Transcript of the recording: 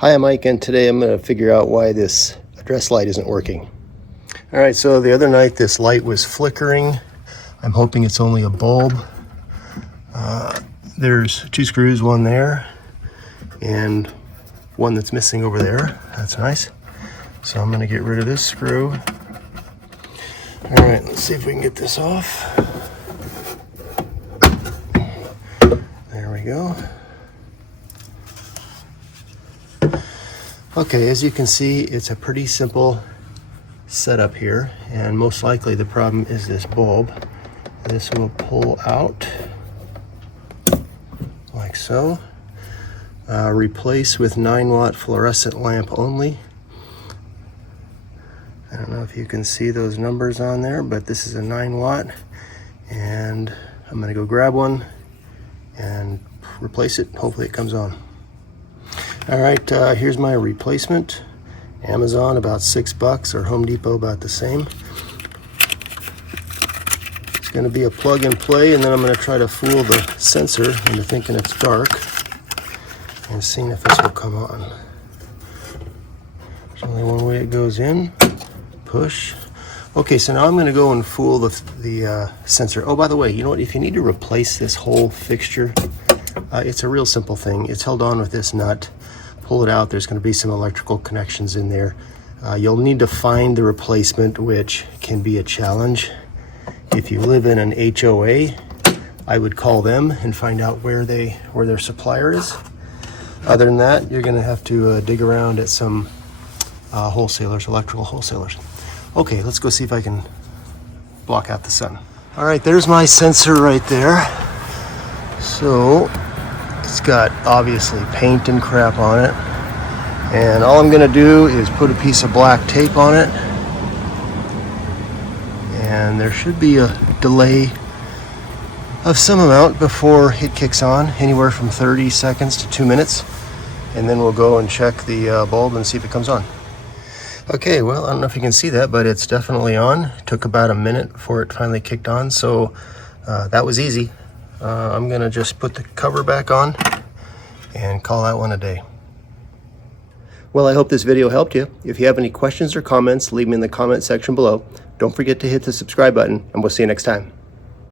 Hi, I'm Mike, and today I'm going to figure out why this address light isn't working. All right, so the other night this light was flickering. I'm hoping it's only a bulb. There's two screws, one there and one that's missing over there. That's nice. So I'm going to get rid of this screw. All right, let's see if we can get this off. There we go. Okay, as you can see, it's a pretty simple setup here, and most likely the problem is this bulb. This will pull out like so. Replace with 9-watt fluorescent lamp only. I don't know if you can see those numbers on there, but this is a 9-watt, and I'm gonna go grab one and replace it. Hopefully it comes on. All right, here's my replacement. Amazon about $6, or Home Depot about the same. It's gonna be a plug and play, and then I'm gonna try to fool the sensor into thinking it's dark and seeing if this will come on. There's only one way it goes in, push. Okay, so now I'm gonna go and fool the sensor. Oh, by the way, you know what? If you need to replace this whole fixture, it's a real simple thing. It's held on with this nut. Pull it out, there's going to be some electrical connections in there. You'll need to find the replacement, which can be a challenge. If you live in an HOA, I would call them and find out where their supplier is. Other than that, you're going to have to dig around at some wholesalers, electrical wholesalers. Okay, let's go see if I can block out the sun. All right, there's my sensor right there. So it's got obviously paint and crap on it, and all I'm gonna do is put a piece of black tape on it, and there should be a delay of some amount before it kicks on, anywhere from 30 seconds to 2 minutes, and then we'll go and check the bulb and see if it comes on. Okay, well, I don't know if you can see that, but it's definitely on. It took about a minute before it finally kicked on, so that was easy. I'm gonna just put the cover back on and call that one a day. Well, I hope this video helped you. If you have any questions or comments, leave me in the comment section below. Don't forget to hit the subscribe button, and we'll see you next time.